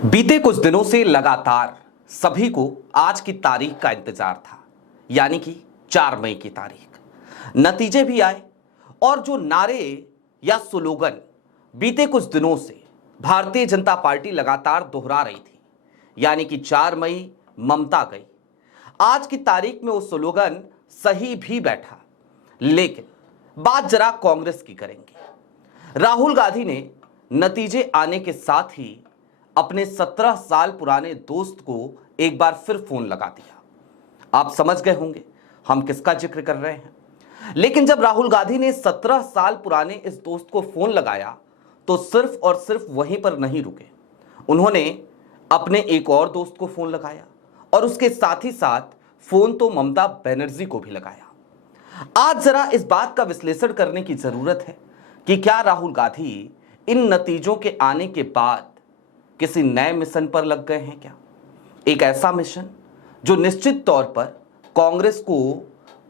बीते कुछ दिनों से लगातार सभी को आज की तारीख का इंतजार था, यानी कि 4 मई की तारीख। नतीजे भी आए और जो नारे या स्लोगन बीते कुछ दिनों से भारतीय जनता पार्टी लगातार दोहरा रही थी, यानी कि 4 मई ममता गई। आज की तारीख में वो स्लोगन सही भी बैठा, लेकिन बात जरा कांग्रेस की करेंगे। राहुल गांधी ने नतीजे आने के साथ ही अपने 17 साल पुराने दोस्त को एक बार फिर फोन लगा दिया। आप समझ गए होंगे हम किसका जिक्र कर रहे हैं। लेकिन जब राहुल गांधी ने 17 साल पुराने इस दोस्त को फोन लगाया तो सिर्फ और सिर्फ वहीं पर नहीं रुके। उन्होंने अपने एक और दोस्त को फोन लगाया और उसके साथ ही साथ फोन तो ममता बनर्जी को भी लगाया। आज जरा इस बात का विश्लेषण करने की जरूरत है कि क्या राहुल गांधी इन नतीजों के आने के बाद किसी नए मिशन पर लग गए हैं क्या? एक ऐसा मिशन जो निश्चित तौर पर कांग्रेस को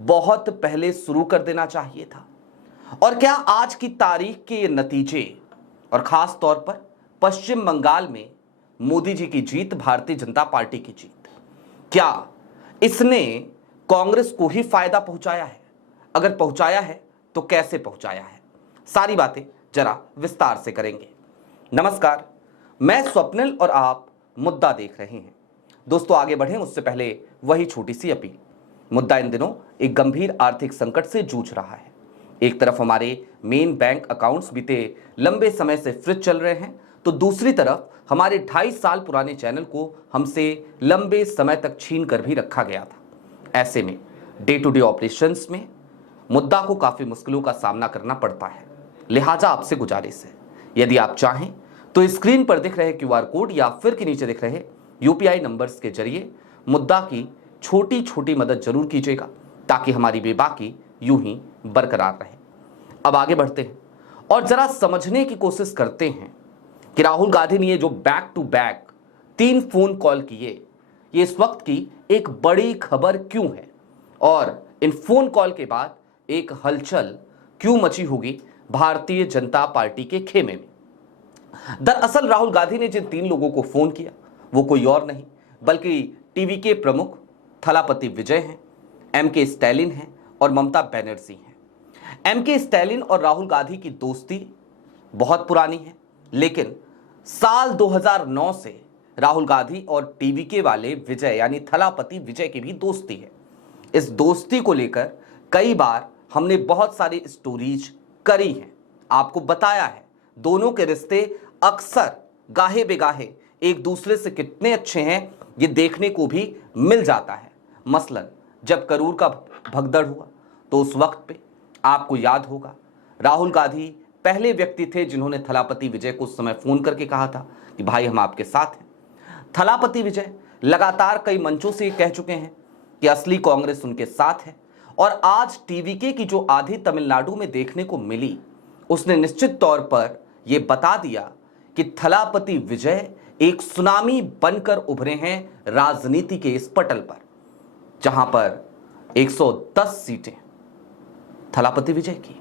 बहुत पहले शुरू कर देना चाहिए था। और क्या आज की तारीख के ये नतीजे और खास तौर पर पश्चिम बंगाल में मोदी जी की जीत, भारतीय जनता पार्टी की जीत, क्या इसने कांग्रेस को ही फायदा पहुंचाया है? अगर पहुंचाया है तो कैसे पहुंचाया है? सारी बातें जरा विस्तार से करेंगे। नमस्कार, मैं स्वप्निल और आप मुद्दा देख रहे हैं। दोस्तों, आगे बढ़ें उससे पहले वही छोटी सी अपील। मुद्दा इन दिनों एक गंभीर आर्थिक संकट से जूझ रहा है। एक तरफ हमारे मेन बैंक अकाउंट्स बीते लंबे समय से फ्रीज चल रहे हैं, तो दूसरी तरफ हमारे 2.5 साल पुराने चैनल को हमसे लंबे समय तक छीन कर भी रखा गया था। ऐसे में डे टू डे ऑपरेशंस में मुद्दा को काफी मुश्किलों का सामना करना पड़ता है। लिहाजा आपसे गुजारिश है, यदि आप चाहें तो स्क्रीन पर दिख रहे क्यूआर कोड या फिर के नीचे दिख रहे यूपीआई नंबर्स के जरिए मुद्दा की छोटी छोटी मदद जरूर कीजिएगा, ताकि हमारी बेबाकी यूं ही बरकरार रहे। अब आगे बढ़ते हैं और जरा समझने की कोशिश करते हैं कि राहुल गांधी ने ये जो back to back 3 phone call किए, ये इस वक्त की एक बड़ी खबर क्यों है और इन फोन कॉल के बाद एक हलचल क्यों मची होगी भारतीय जनता पार्टी के खेमे में। दरअसल राहुल गांधी ने जिन 3 लोगों को फोन किया वो कोई और नहीं बल्कि टीवी के प्रमुख थलापति विजय हैं, एमके स्टैलिन हैं और ममता बनर्जी हैं। एमके स्टैलिन और राहुल गांधी की दोस्ती बहुत पुरानी है, लेकिन साल 2009 से राहुल गांधी और टीवी के वाले विजय यानी थलापति विजय की भी दोस्ती है। इस दोस्ती को लेकर कई बार हमने बहुत सारी स्टोरीज करी हैं, आपको बताया है दोनों के रिश्ते अक्सर गाहे बेगाहे एक दूसरे से कितने अच्छे हैं ये देखने को भी मिल जाता है। मसलन जब करूर का भगदड़ हुआ तो उस वक्त पे आपको याद होगा राहुल गांधी पहले व्यक्ति थे जिन्होंने थलापति विजय को उस समय फोन करके कहा था कि भाई हम आपके साथ हैं। थलापति विजय लगातार कई मंचों से कह चुके हैं कि असली कांग्रेस उनके साथ है, और आज टीवीके की जो आधी तमिलनाडु में देखने को मिली उसने निश्चित तौर पर यह बता दिया कि थलापति विजय एक सुनामी बनकर उभरे हैं राजनीति के इस पटल पर, जहां पर 110 सीटें थलापति विजय की।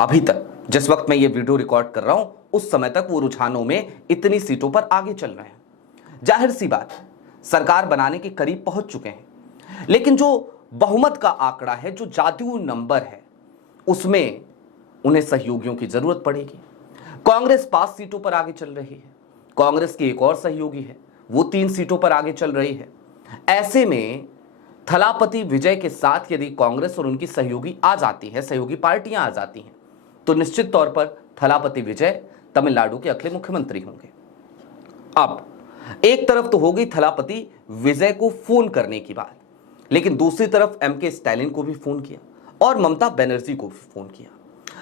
अभी तक जिस वक्त मैं ये वीडियो रिकॉर्ड कर रहा हूं उस समय तक वो रुझानों में इतनी सीटों पर आगे चल रहे हैं। जाहिर सी बात है, सरकार बनाने के करीब पहुंच चुके हैं, लेकिन जो बहुमत का आंकड़ा है, जो जादू नंबर है, उसमें उन्हें सहयोगियों की जरूरत पड़ेगी। कांग्रेस 5 सीटों पर आगे चल रही है, कांग्रेस की एक और सहयोगी है वो 3 सीटों पर आगे चल रही है। ऐसे में थलापति विजय के साथ यदि कांग्रेस और उनकी सहयोगी आ जाती है, सहयोगी पार्टियां आ जाती हैं, तो निश्चित तौर पर थलापति विजय तमिलनाडु के अगले मुख्यमंत्री होंगे। अब एक तरफ तो हो गई थलापति विजय को फोन करने की बात, लेकिन दूसरी तरफ एमके स्टैलिन को भी फोन किया और ममता बनर्जी को भी फोन किया।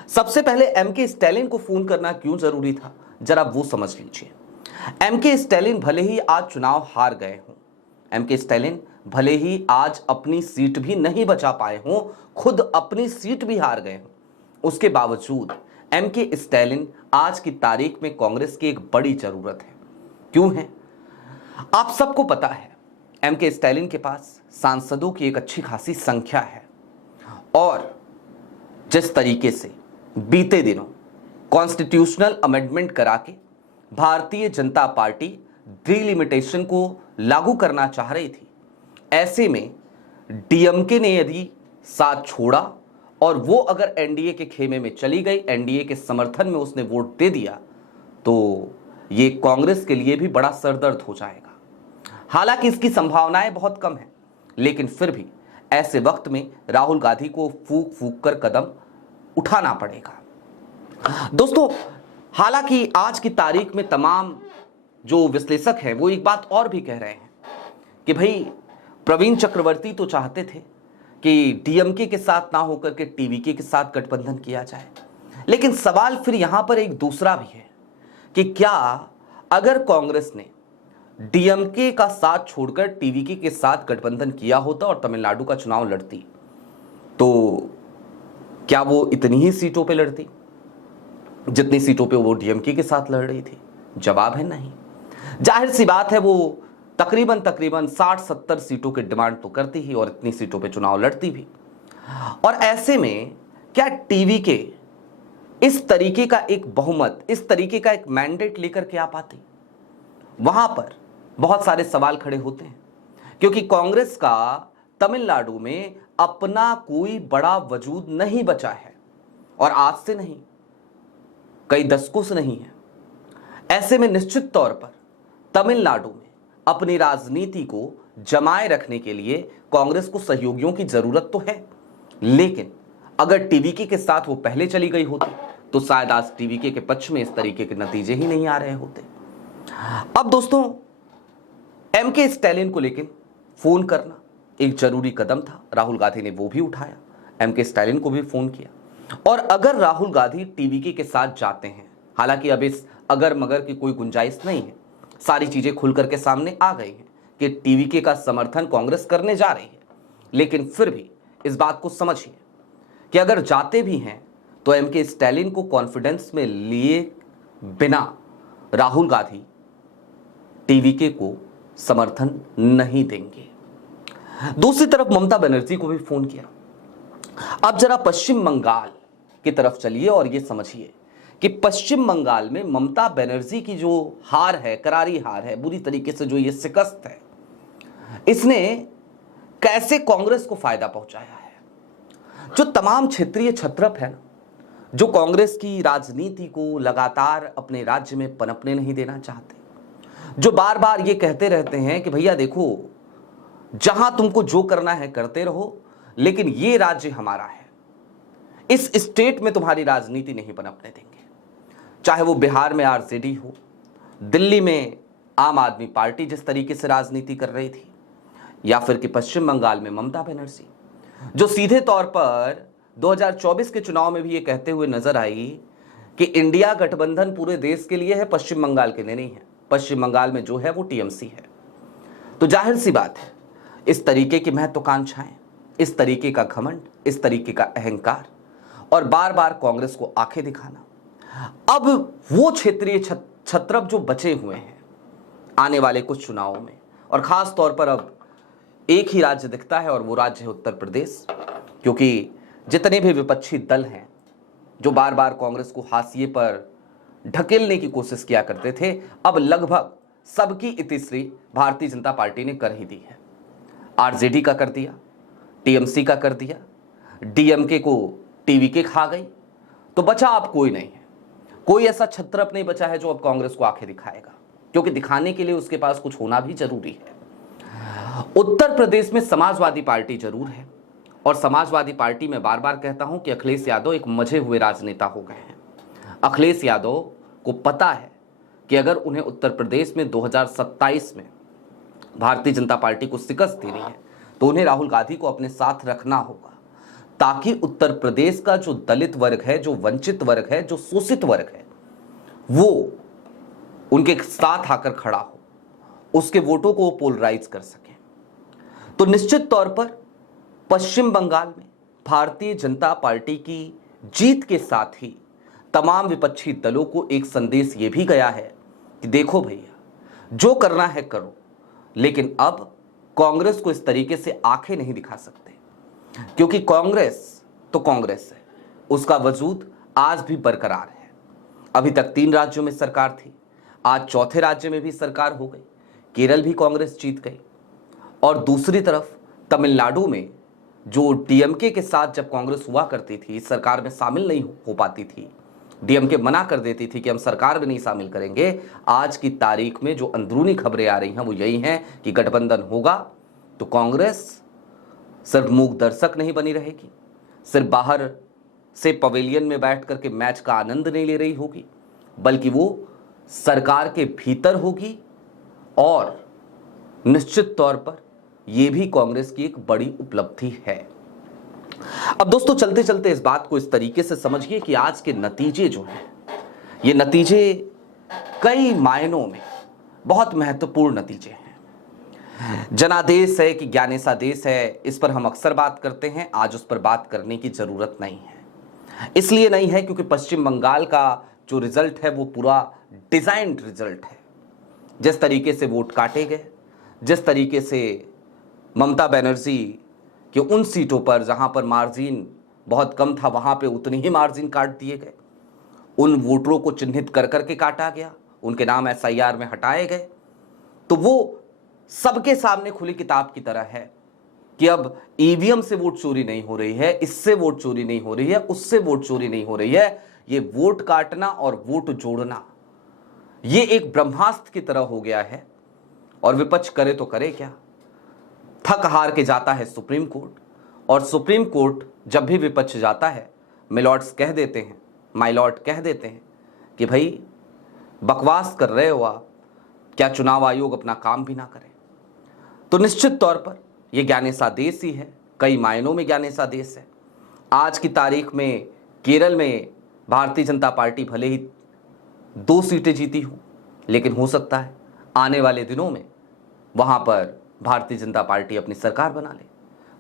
सबसे पहले एमके स्टैलिन को फोन करना क्यों जरूरी था, जरा वो समझ लीजिए। एमके स्टैलिन भले ही आज चुनाव हार गए हों, एमके स्टैलिन भले ही आज अपनी सीट भी नहीं बचा पाए हों, खुद अपनी सीट भी हार गए हों, उसके बावजूद एमके स्टैलिन आज की तारीख में कांग्रेस की एक बड़ी जरूरत है। क्यों है? आप सबको पता है एमके स्टैलिन के पास सांसदों की एक अच्छी खासी संख्या है, और जिस तरीके से बीते दिनों कॉन्स्टिट्यूशनल अमेंडमेंट करा के भारतीय जनता पार्टी डिलिमिटेशन को लागू करना चाह रही थी। ऐसे में डीएमके ने यदि साथ छोड़ा और वो अगर एनडीए के खेमे में चली गई, एनडीए के समर्थन में उसने वोट दे दिया, तो ये कांग्रेस के लिए भी बड़ा सरदर्द हो जाएगा। हालांकि इसकी संभावनाएं बहुत कम हैं, लेकिन फिर भी ऐसे वक्त में राहुल गांधी को फूंक फूंक कर कदम उठाना पड़ेगा। दोस्तों, हालांकि आज की तारीख में तमाम जो विश्लेषक हैं वो एक बात और भी कह रहे हैं कि भाई प्रवीण चक्रवर्ती तो चाहते थे कि डीएमके के साथ ना होकर के टीवीके के साथ गठबंधन किया जाए, लेकिन सवाल फिर यहां पर एक दूसरा भी है कि क्या अगर कांग्रेस ने डीएमके का साथ छोड़कर टीवीके के साथ गठबंधन किया होता और तमिलनाडु का चुनाव लड़ती, तो क्या वो इतनी ही सीटों पे लड़ती जितनी सीटों पे वो डीएमके के साथ लड़ रही थी? जवाब है नहीं। जाहिर सी बात है, वो तकरीबन 60-70 सीटों की डिमांड तो करती ही और इतनी सीटों पे चुनाव लड़ती भी। और ऐसे में क्या टीवीके इस तरीके का एक बहुमत, इस तरीके का एक मैंडेट लेकर के आ पाती? वहां पर बहुत सारे सवाल खड़े होते हैं, क्योंकि कांग्रेस का तमिलनाडु में अपना कोई बड़ा वजूद नहीं बचा है, और आज से नहीं, कई दशकों से नहीं है। ऐसे में निश्चित तौर पर तमिलनाडु में अपनी राजनीति को जमाए रखने के लिए कांग्रेस को सहयोगियों की जरूरत तो है, लेकिन अगर टीवीके के साथ वो पहले चली गई होती तो शायद आज टीवीके के पक्ष में इस तरीके के नतीजे ही नहीं आ रहे होते। अब दोस्तों, एमके स्टैलिन को लेकर फोन करना एक जरूरी कदम था, राहुल गांधी ने वो भी उठाया, एमके स्टैलिन को भी फोन किया। और अगर राहुल गांधी टीवीके के साथ जाते हैं, हालांकि अब इस अगर मगर की कोई गुंजाइश नहीं है, सारी चीजें खुल करके सामने आ गई हैं कि टीवीके का समर्थन कांग्रेस करने जा रही है, लेकिन फिर भी इस बात को समझिए कि अगर जाते भी हैं तो एमके स्टैलिन को कॉन्फिडेंस में लिए बिना राहुल गांधी टीवीके को समर्थन नहीं देंगे। दूसरी तरफ ममता बनर्जी को भी फोन किया। अब जरा पश्चिम बंगाल की तरफ चलिए और यह समझिए कि पश्चिम बंगाल में ममता बनर्जी की जो हार है, करारी हार है, बुरी तरीके से जो ये शिकस्त है, इसने कैसे कांग्रेस को फायदा पहुंचाया है। जो तमाम क्षेत्रीय छत्रप है ना, जो कांग्रेस की राजनीति को लगातार अपने राज्य में पनपने नहीं देना चाहते, जो बार बार ये कहते रहते हैं कि भैया देखो, जहां तुमको जो करना है करते रहो, लेकिन ये राज्य हमारा है, इस स्टेट में तुम्हारी राजनीति नहीं पनपने देंगे। चाहे वो बिहार में आरजेडी हो, दिल्ली में आम आदमी पार्टी जिस तरीके से राजनीति कर रही थी, या फिर कि पश्चिम बंगाल में ममता बनर्जी, जो सीधे तौर पर 2024 के चुनाव में भी ये कहते हुए नजर आई कि इंडिया गठबंधन पूरे देश के लिए है, पश्चिम बंगाल के लिए नहीं है, पश्चिम बंगाल में जो है वो टीएमसी है। तो जाहिर सी बात है, इस तरीके की महत्वाकांक्षाएं, इस तरीके का घमंड, इस तरीके का अहंकार और बार बार कांग्रेस को आंखें दिखाना, अब वो क्षेत्रीय छत्रप जो बचे हुए हैं आने वाले कुछ चुनावों में, और खास तौर पर अब एक ही राज्य दिखता है और वो राज्य है उत्तर प्रदेश, क्योंकि जितने भी विपक्षी दल हैं जो बार बार कांग्रेस को हाशिए पर ढकेलने की कोशिश किया करते थे, अब लगभग सबकी इतिश्री भारतीय जनता पार्टी ने कर ही दी है। आरजेडी का कर दिया, टीएमसी का कर दिया, डीएमके को टीवीके खा गई, तो बचा अब कोई नहीं है। कोई ऐसा छत्रप नहीं बचा है जो अब कांग्रेस को आंखें दिखाएगा, क्योंकि दिखाने के लिए उसके पास कुछ होना भी जरूरी है। उत्तर प्रदेश में समाजवादी पार्टी जरूर है, और समाजवादी पार्टी में बार बार कहता हूं कि अखिलेश यादव एक मजे हुए राजनेता हो गए हैं। अखिलेश यादव को पता है कि अगर उन्हें उत्तर प्रदेश में 2027 में भारतीय जनता पार्टी को शिकस्त देनी है तो उन्हें राहुल गांधी को अपने साथ रखना होगा, ताकि उत्तर प्रदेश का जो दलित वर्ग है, जो वंचित वर्ग है, जो शोषित वर्ग है, वो उनके साथ आकर खड़ा हो, उसके वोटों को पोलराइज कर सके। तो निश्चित तौर पर पश्चिम बंगाल में भारतीय जनता पार्टी की जीत के साथ ही तमाम विपक्षी दलों को एक संदेश ये भी गया है कि देखो भैया, जो करना है करो, लेकिन अब कांग्रेस को इस तरीके से आंखें नहीं दिखा सकते, क्योंकि कांग्रेस तो कांग्रेस है, उसका वजूद आज भी बरकरार है। अभी तक 3 राज्यों में सरकार थी, आज चौथे राज्य में भी सरकार हो गई, केरल भी कांग्रेस जीत गई, और दूसरी तरफ तमिलनाडु में जो डीएमके के साथ जब कांग्रेस हुआ करती थी, सरकार में शामिल नहीं हो पाती थी, डीएमके मना कर देती थी कि हम सरकार में नहीं शामिल करेंगे। आज की तारीख में जो अंदरूनी खबरें आ रही हैं वो यही हैं कि गठबंधन होगा तो कांग्रेस सिर्फ मूक दर्शक नहीं बनी रहेगी, सिर्फ बाहर से पवेलियन में बैठ करके मैच का आनंद नहीं ले रही होगी, बल्कि वो सरकार के भीतर होगी। और निश्चित तौर पर यह भी कांग्रेस की एक बड़ी उपलब्धि है। अब दोस्तों चलते चलते इस बात को इस तरीके से समझिए कि आज के नतीजे जो हैं, ये नतीजे कई मायनों में बहुत महत्वपूर्ण नतीजे हैं। जनादेश है कि ज्ञानेशादेश है, इस पर हम अक्सर बात करते हैं, आज उस पर बात करने की जरूरत नहीं है। इसलिए नहीं है क्योंकि पश्चिम बंगाल का जो रिजल्ट है वो पूरा डिजाइन्ड रिजल्ट है। जिस तरीके से वोट काटे गए, जिस तरीके से ममता बनर्जी कि उन सीटों पर जहां पर मार्जिन बहुत कम था वहां पे उतनी ही मार्जिन काट दिए गए, उन वोटरों को चिन्हित कर करके काटा गया, उनके नाम एसआईआर में हटाए गए। तो वो सबके सामने खुली किताब की तरह है कि अब ईवीएम से वोट चोरी नहीं हो रही है, इससे वोट चोरी नहीं हो रही है, उससे वोट चोरी नहीं हो रही है। ये वोट काटना और वोट जोड़ना ये एक ब्रह्मास्त्र की तरह हो गया है। और विपक्ष करे तो करे क्या, थक हार के जाता है सुप्रीम कोर्ट, और सुप्रीम कोर्ट जब भी विपक्ष जाता है मिलॉर्ड्स कह देते हैं, माय लॉर्ड कह देते हैं कि भाई बकवास कर रहे हो आप, क्या चुनाव आयोग अपना काम भी ना करे। तो निश्चित तौर पर यह ज्ञानेशादेश ही है, कई मायनों में ज्ञानेशादेश है। आज की तारीख में केरल में भारतीय जनता पार्टी भले ही 2 सीटें जीती हो, लेकिन हो सकता है आने वाले दिनों में वहां पर भारतीय जनता पार्टी अपनी सरकार बना ले।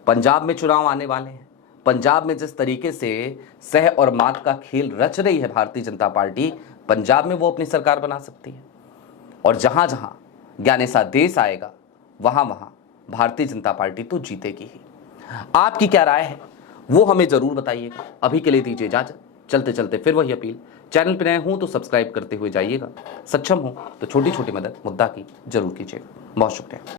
पंजाब में चुनाव आने वाले हैं, पंजाब में जिस तरीके से सह और मात का खेल रच रही है भारतीय जनता पार्टी, पंजाब में वो अपनी सरकार बना सकती है। और जहां जहां ज्ञानेशादेश आएगा वहां वहां भारतीय जनता पार्टी तो जीतेगी ही। आपकी क्या राय है वो हमें जरूर बताइएगा। अभी के लिए दीजिए इजाजत, चलते चलते फिर वही अपील, चैनल पर नए हूं तो सब्सक्राइब करते हुए जाइएगा, सक्षम हो तो छोटी छोटी मदद मुद्दा की जरूर कीजिएगा। बहुत शुक्रिया।